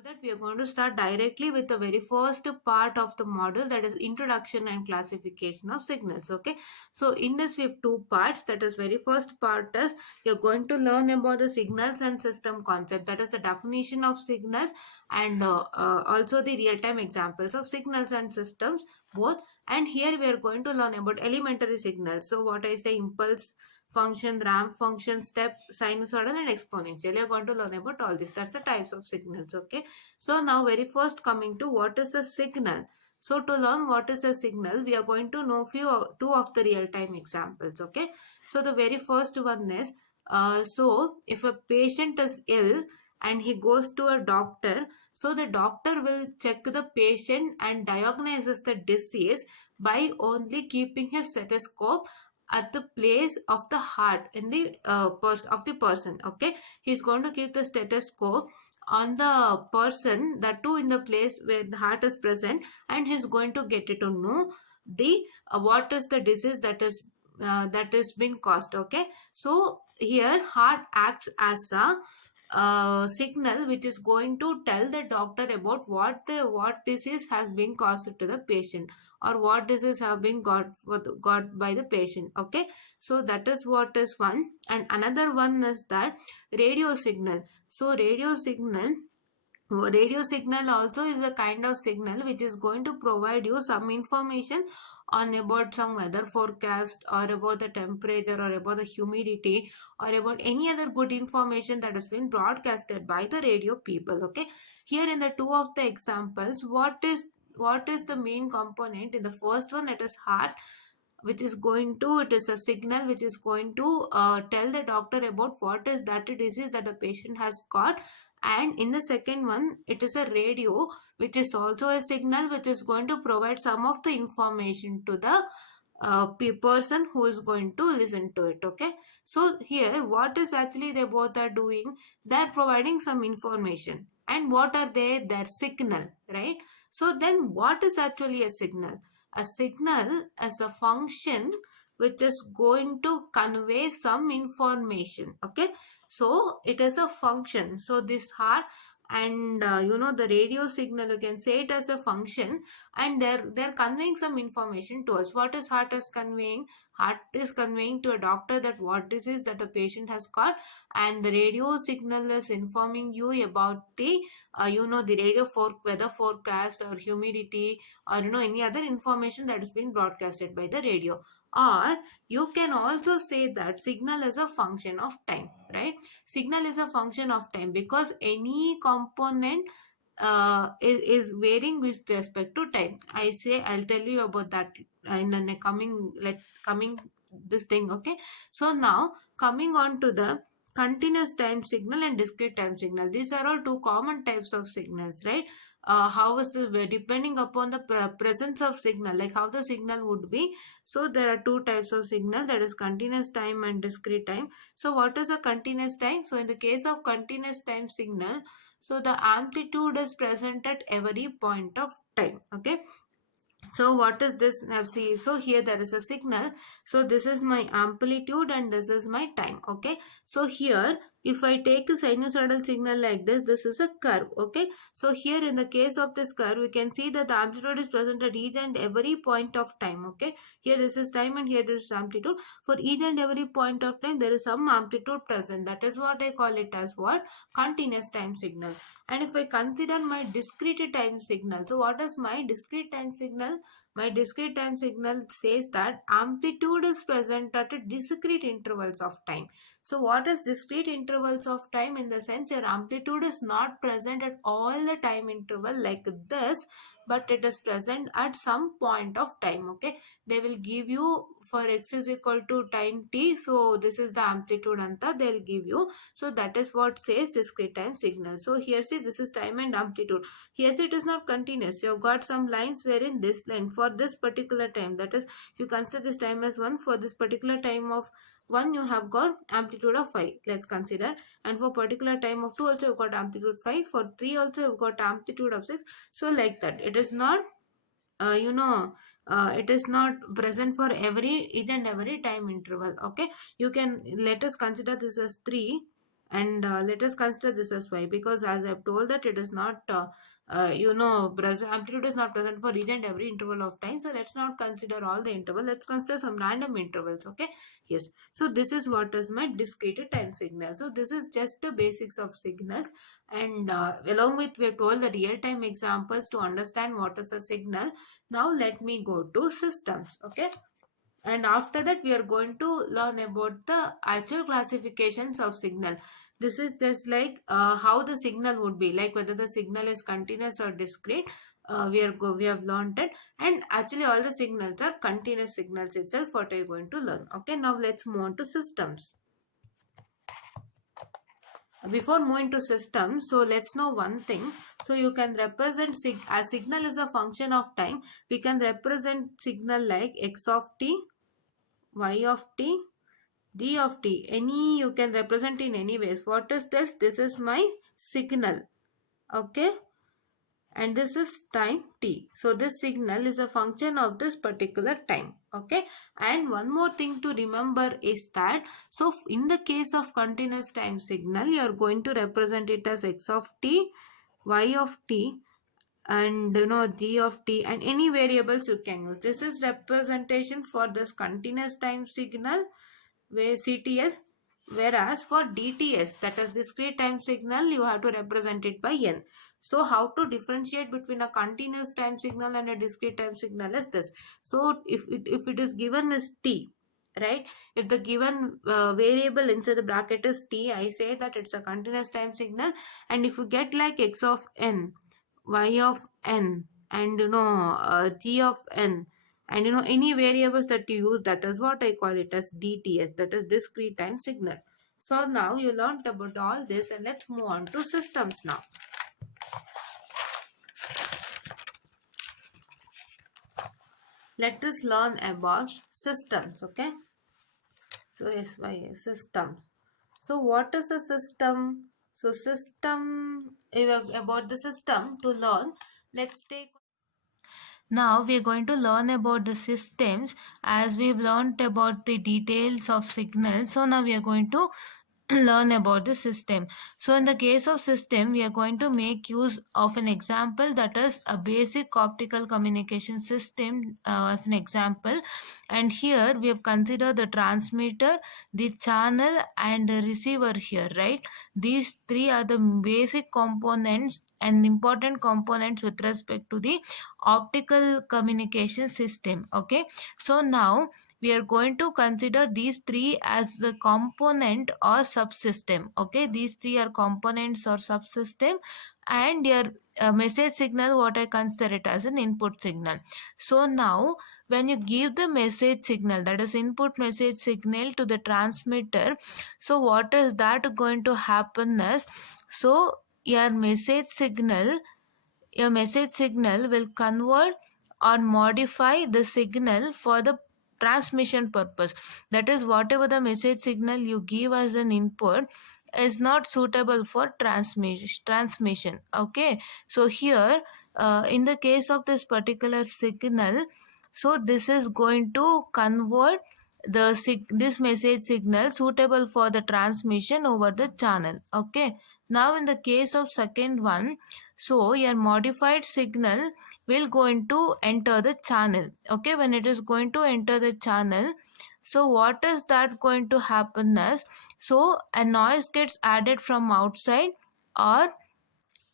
For that, we are going to start directly with the very first part of the module, that is introduction and classification of signals. Okay, so in this we have two parts. That is, very first part is you're going to learn about the signals and system concept, that is the definition of signals, and also the real-time examples of signals and systems both. And here we are going to learn about elementary signals. So what I say, impulse function, ramp function, step, sinusoidal and exponential. You're going to learn about all this. That's the types of signals. Okay, so now very first coming to what is a signal. So to learn what is a signal, we are going to know two of the real-time examples. Okay, so the very first one is so if a patient is ill and he goes to a doctor, so the doctor will check the patient and diagnoses the disease by only keeping his stethoscope at the place of the heart in the of the person. Okay, he's going to keep the stethoscope on the person, that too in the place where the heart is present, and he's going to get it to know the what is the disease that is being caused. Okay, so here heart acts as a signal which is going to tell the doctor about what disease has been caused to the patient, or what disease have been got by the patient. Okay, so that is what is one. And another one is that radio signal. So radio signal also is a kind of signal which is going to provide you some information on about some weather forecast, or about the temperature, or about the humidity, or about any other good information that has been broadcasted by the radio people. Okay, here in the two of the examples, what is the main component? In the first one, it is heart, which is going to, it is a signal which is going to tell the doctor about what is that disease that the patient has got. And in the second one, it is a radio, which is also a signal which is going to provide some of the information to the person who is going to listen to it. Okay, so here what is actually they both are doing? They're providing some information. And what are they? Their signal, right? So then what is actually a signal? A signal is a function which is going to convey some information. Okay, so it is a function. So this heart and the radio signal, you can say it as a function, and they're conveying some information to us. What is heart is conveying? Heart is conveying to a doctor that what disease that a patient has got, and the radio signal is informing you about the the radio weather forecast, or humidity, or any other information that is being broadcasted by the radio. Or you can also say that signal is a function of time, right? Signal is a function of time because any component is varying with respect to time. I'll tell you about that in the coming this thing. Okay, so now coming on to the continuous time signal and discrete time signal. These are all two common types of signals, right? How is the, depending upon the presence of signal, like how the signal would be. So there are two types of signal, that is continuous time and discrete time. So what is a continuous time? So in the case of continuous time signal, so the amplitude is present at every point of time. Okay, so what is this? Now see, so here there is a signal. So this is my amplitude and this is my time. Okay, so here if I take a sinusoidal signal like this is a curve. Okay, so here in the case of this curve, we can see that the amplitude is present at each and every point of time. Okay, here this is time and here this is amplitude. For each and every point of time, there is some amplitude present. That is what I call it as what? Continuous time signal. And if I consider my discrete time signal, so what is my discrete time signal? My discrete time signal says that amplitude is present at discrete intervals of time. So what is discrete intervals of time? In the sense your amplitude is not present at all the time interval like this, but it is present at some point of time. Okay, they will give you for x is equal to time t, so this is the amplitude anta they'll give you. So that is what says discrete time signal. So here see, this is time and amplitude. Here see, it is not continuous. You have got some lines wherein this line for this particular time, that is, you consider this time as 1, for this particular time of 1 you have got amplitude of 5, let's consider, and for particular time of 2 also you've got amplitude 5, for 3 also you've got amplitude of 6. So like that, it is not it is not present for each and every time interval. Okay, you can, let us consider this as 3, And let us consider this as y, because as I've told that it is not present, amplitude is not present for each and every interval of time. So let's not consider all the interval, let's consider some random intervals. Okay, yes. So this is what is my discrete time signal. So this is just the basics of signals, and along with we have told the real time examples to understand what is a signal. Now let me go to systems. Okay, and after that we are going to learn about the actual classifications of signal. This is just like how the signal would be, like whether the signal is continuous or discrete. We have learned it, and actually all the signals are continuous signals itself, what are you going to learn. Okay, now let's move on to systems. Before moving to systems, so let's know one thing. So you can represent as signal is a function of time, we can represent signal like x of t, y of t, d of t. Any you can represent in any ways. What is this? This is my signal. Okay, and this is time t. So this signal is a function of this particular time. Okay, and one more thing to remember is that, so in the case of continuous time signal, you are going to represent it as x of t, y of t, and g of t, and any variables you can use. This is representation for this continuous time signal, where CTS, whereas for DTS, that is discrete time signal, you have to represent it by n. So how to differentiate between a continuous time signal and a discrete time signal is this. So if it is given as t, right, if the given variable inside the bracket is t, I say that it's a continuous time signal. And if you get like x of n, y of n, and g of n, and any variables that you use, that is what I call it as DTS, that is discrete time signal. So now you learned about all this, and let's move on to systems now. Let us learn about systems. Okay, so system. So what is a system? So system, about the system to learn, let's take. Now we are going to learn about the systems, as we've learned about the details of signals. So now we are going to learn about the system. So in the case of system, we are going to make use of an example, that is a basic optical communication system as an example. And here we have considered the transmitter, the channel, and the receiver here, right? These three are the basic components and important components with respect to the optical communication system. Okay, so now we are going to consider these three as the component or subsystem. Okay, these three are components or subsystem, and your message signal, what I consider it as an input signal. So now when you give the message signal, that is input message signal to the transmitter, so what is that going to happen is, so your message signal will convert or modify the signal for the transmission purpose. That is, whatever the message signal you give as an input is not suitable for transmission. Okay, so here in the case of this particular signal, so this is going to convert this message signal suitable for the transmission over the channel. Okay, now in the case of second one, so your modified signal will going to enter the channel. Okay, when it is going to enter the channel, so what is that going to happen is, so a noise gets added from outside, or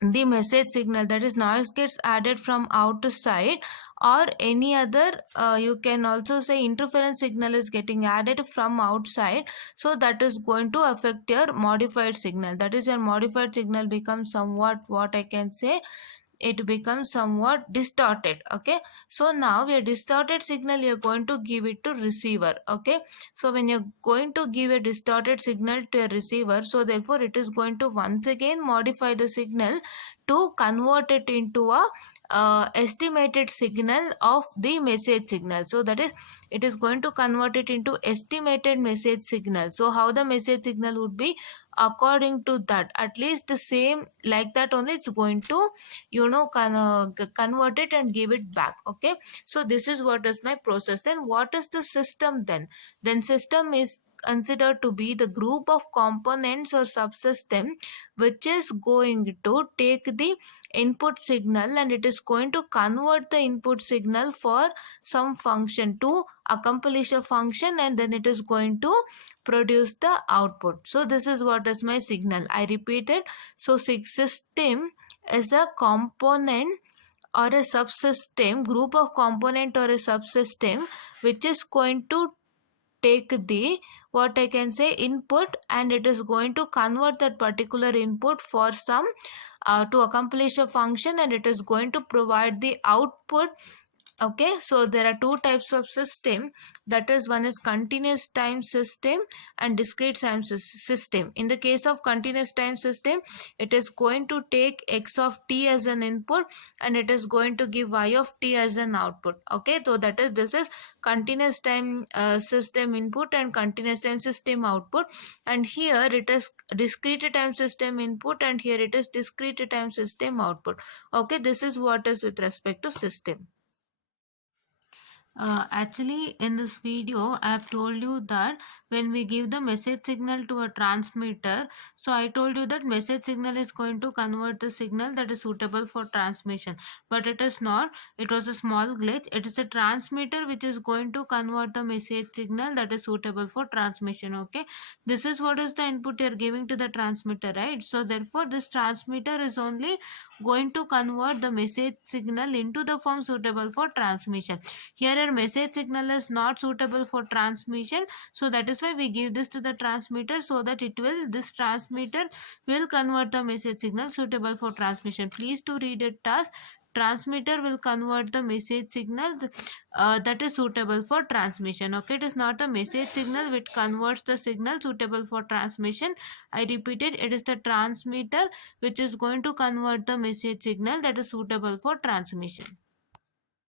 the message signal, that is noise gets added from outside, or any other you can also say interference signal is getting added from outside. So that is going to affect your modified signal, that is your modified signal becomes somewhat, what I can say, it becomes somewhat distorted. Okay, so now your distorted signal you're going to give it to receiver. Okay, so when you're going to give a distorted signal to a receiver, so therefore it is going to once again modify the signal to convert it into a estimated signal of the message signal. So that is, it is going to convert it into estimated message signal. So how the message signal would be, according to that, at least the same like that only, it's going to convert it and give it back. Okay, so this is what is my process. Then what is the system? Then system is considered to be the group of components or subsystem which is going to take the input signal and it is going to convert the input signal for some function to accomplish a function, and then it is going to produce the output. So this is what is my signal. I repeat it. So system is a component or a subsystem, group of component or a subsystem which is going to take the, what I can say, input, and it is going to convert that particular input for some to accomplish a function, and it is going to provide the output. Okay, so there are two types of system, that is, one is continuous time system and discrete time system. In the case of continuous time system, it is going to take x of t as an input and it is going to give y of t as an output. Okay, so that is, this is continuous time system input and continuous time system output, and here it is discrete time system input and here it is discrete time system output. Okay, this is what is with respect to system. Actually, in this video, I have told you that when we give the message signal to a transmitter, so I told you that message signal is going to convert the signal that is suitable for transmission, but it is not. It was a small glitch. It is a transmitter which is going to convert the message signal that is suitable for transmission. Okay, this is what is the input you are giving to the transmitter, right? So therefore, this transmitter is only going to convert the message signal into the form suitable for transmission. Here a message signal is not suitable for transmission, so that is why we give this to the transmitter, so that this transmitter will convert the message signal suitable for transmission. Please to read it as transmitter will convert the message signal that is suitable for transmission. Okay, it is not the message signal which converts the signal suitable for transmission. I repeated, it is the transmitter which is going to convert the message signal that is suitable for transmission.